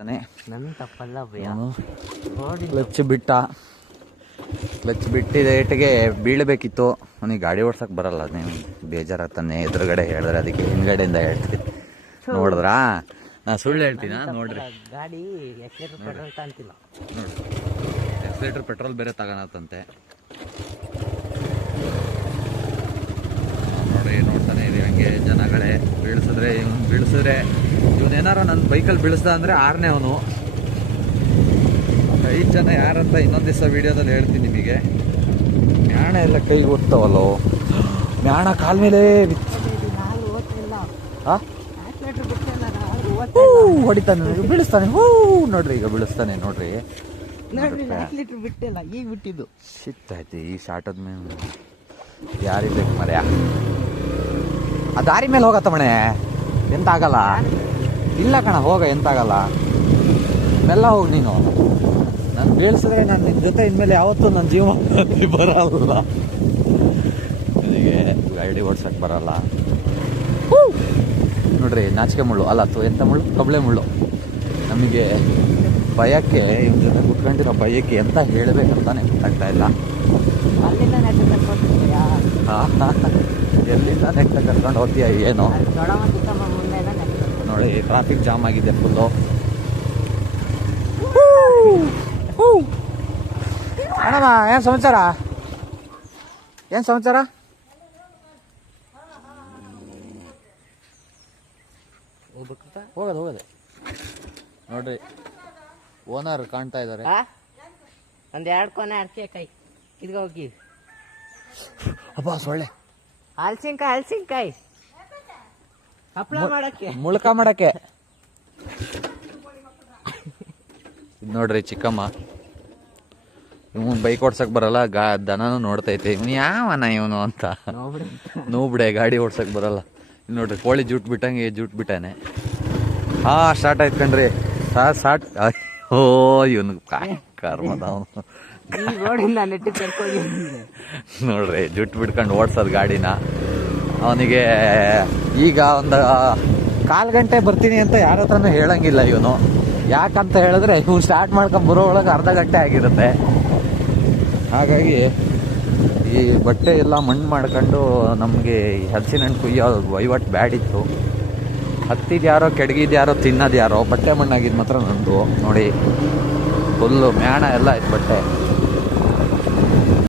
ತಾನೆ ನನ್ ತಪ್ಪಲ್ಲ ಭಯ ಅವನು ಕ್ಲಚ್ ಬಿಟ್ಟ. ಕ್ಲಚ್ ಬಿಟ್ಟಿದ ಏಟಿಗೆ ಬೀಳಬೇಕಿತ್ತು. ಅವನಿಗೆ ಗಾಡಿ ಓಡ್ಸಕ್ ಬರಲ್ಲ. ನೀವು ಬೇಜಾರಾಗ್ತಾನೆ. ಎದುರುಗಡೆ ಹೇಳಿದ್ರೆ ಅದಕ್ಕೆ ಹಿಂದ್ಗಡೆಯಿಂದ ಹೇಳ್ತೀನಿ. ನೋಡಿದ್ರಾ? ನಾ ಸುಳ್ಳು ಹೇಳ್ತೀನ? ನೋಡ್ರಿ. ಗಾಡಿ ಎಕ್ಲೇಟರ್ ಪೆಟ್ರೋಲ್ ನೋಡಿ ಎಕ್ಸಿಲೇಟರ್ ಪೆಟ್ರೋಲ್ ಬೇರೆ ತಗೋಣತ್ತಂತೆ ನೋಡಿ ನೋಡ್ತಾನೆ ಇರಿ ಹಂಗೆ ಜನಗಳೇ ಬೀಳ್ಸಿದ್ರೆ ಇವ್ನು ಬೀಳ್ಸಿದ್ರೆ ಏನಾರು ನನ್ನ ಬೈಕಲ್ಲಿ ಬೀಳಿಸ್ದ ಅಂದ್ರೆ ಆರನೇ ಅವನು. ಐದು ಜನ ಯಾರಂತ ಇನ್ನೊಂದು ದಿವಸ ವಿಡಿಯೋದಲ್ಲಿ ಹೇಳ್ತೀನಿ ನಿಮಗೆ. ಮ್ಯಾಣ ಎಲ್ಲ ಕೈಗೆ ಓದ್ತಾವಲ್ಲೋ ಮ್ಯಾಣ ಕಾಲ ಮೇಲೆ ಹೊಡಿತಾನೆ ಬೀಳಿಸ್ತಾನೆ. ಹೂ ನೋಡ್ರಿ ಈಗ ಬೀಳಿಸ್ತಾನೆ ನೋಡ್ರಿ. ಲೀಟರ್ ಬಿಟ್ಟಿಲ್ಲ ಈಗ ಬಿಟ್ಟಿದ್ದು. ಸಿಕ್ತಾಯ್ತು ಈ ಶಾಟದ ಮೇಲೆ ಯಾರಿರ್ಬೇಕು ಮರ್ಯ? ಆ ದಾರಿ ಮೇಲೆ ಹೋಗತ್ತ ಮಣೆ. ಎಂತ ಆಗಲ್ಲ ಇಲ್ಲ ಕಣ, ಹೋಗ ಎಂತ ಆಗಲ್ಲ ಮೆಲ್ಲ ಹೋಗಿ ನೀನು. ನಾನು ಬೀಳ್ಸಿದ್ರೆ ನಾನು ನಿನ್ನ ಜೊತೆ ಇನ್ಮೇಲೆ ಯಾವತ್ತೂ ನನ್ನ ಜೀವ ಬರಲ್ಲ. ನನಗೆ ಗಾಡಿ ಓಡ್ಸಕ್ ಬರಲ್ಲ! ನೋಡ್ರಿ, ನಾಚಿಕೆ ಮುಳ್ಳು. ಅಲ್ಲ, ತು, ಎಂತ ಮುಳ್ಳು? ಕಬ್ಳೆ ಮುಳ್ಳು. ನಮಗೆ ಭಯಕ್ಕೆ, ಇವನ ಜೊತೆ ಕುತ್ಕೊಂಡಿರೋ ಭಯಕ್ಕೆ ಎಂತ ಹೇಳಬೇಕಂತಾನೆ ಗೊತ್ತಾಗ್ತಾ ಇಲ್ಲ. ಅಲ್ಲಿಂದ ಎಲ್ಲಿಂದ ನೆಟ್ಟ ಕರ್ಕೊಂಡು ಹೋಗ್ತೀಯ ಏನು? ನೋಡಿ ಟ್ರಾಫಿಕ್ ಜಾಮ್ ಆಗಿದೆ ಫುಲ್ಲು ಅಣ್ಣಮ್ಮ ಏನು ಸಮಾಚಾರ? ಏನು ಸಮಾಚಾರ? ಹೋಗೋದು ಹೋಗೋದು. ನೋಡ್ರಿ ಓನರ್ ಕಾಣ್ತಾ ಇದ್ದಾರೆ. ಆ? ಒಂದ್ ಎರಡು ಕೊನೆ ಅಡಿಕೆ ಕೈ. ಇದ್ಗ ಹೋಗಿ. ಅಬ್ಬಾ ಸೊಳ್ಳೆ. ಹಲ್ಸಿನ್ಕಾಯಿ ಹಲ್ಸಿನ್ಕಾಯಿ. ಹಪ್ಪಳ ಮಾಡಕ್ಕೆ. ಮುಳ್ಕ ಮಾಡಕ್ಕೆ. ಇದ್ ನೋಡ್ರಿ ಚಿಕ್ಕಮ್ಮ. ಇವನ್ ಬೈಕ್ ಓಡ್ಸಕ್ ಬರಲ್ಲ ಗಾ ದನನು ನೋಡ್ತೈತೆ. ಇವನು ಯಾವನ ಇವನು ಅಂತ. ನೋಡ್ಬಿಡಿ ನೋವ್ಬಿಡೆ ಗಾಡಿ ಓಡ್ಸಕ್ ಬರಲ್ಲ. ನೋಡ್ರಿ ಕೋಳಿ ಜೂಟ್ ಬಿಟ್ಟಂಗೆ ಜೂಟ್ ಬಿಟ್ಟಾನೆ. ಹಾ ಸ್ಟಾರ್ಟ್ ಆಯ್ತು ಕಣ್ರಿ. ಸಾ ಸ್ಟಾರ್ಟ್ ಓ ಇವನು ಕರ್ಮದ ಅವನು. ನೋಡ್ರಿ, ಜುಟ್ಟು ಬಿಡ್ಕೊಂಡು ಓಡ್ಸೋದು ಗಾಡಿನ. ಅವನಿಗೆ ಈಗ ಒಂದು ಕಾಲು ಗಂಟೆ ಬರ್ತೀನಿ ಅಂತ ಯಾರ ಹತ್ರನೂ ಹೇಳಂಗಿಲ್ಲ ಇವನು. ಯಾಕಂತ ಹೇಳಿದ್ರೆ ಇವ್ನು ಸ್ಟಾರ್ಟ್ ಮಾಡ್ಕೊಂಡು ಬರೋ ಒಳಗೆ ಅರ್ಧ ಗಂಟೆ ಆಗಿರುತ್ತೆ. ಹಾಗಾಗಿ ಈ ಬಟ್ಟೆ ಎಲ್ಲ ಮಣ್ಣು ಮಾಡ್ಕೊಂಡು ನಮಗೆ ಹಲಸಿನ ಹಣ್ಣು ಕುಯ್ಯೋ ವಹಿವಾಟು ಬ್ಯಾಡಿತ್ತು ಹತ್ತಿದ್ಯಾರೋ ಕೆಡಗಿದ್ಯಾರೋ ತಿನ್ನೋದು ಯಾರೋ, ಬಟ್ಟೆ ಮಣ್ಣಾಗಿದ್ದು ಮಾತ್ರ ನಂದು. ನೋಡಿ ಫುಲ್ಲು ಮ್ಯಾಣ ಎಲ್ಲ ಆಯ್ತು ಬಟ್ಟೆ.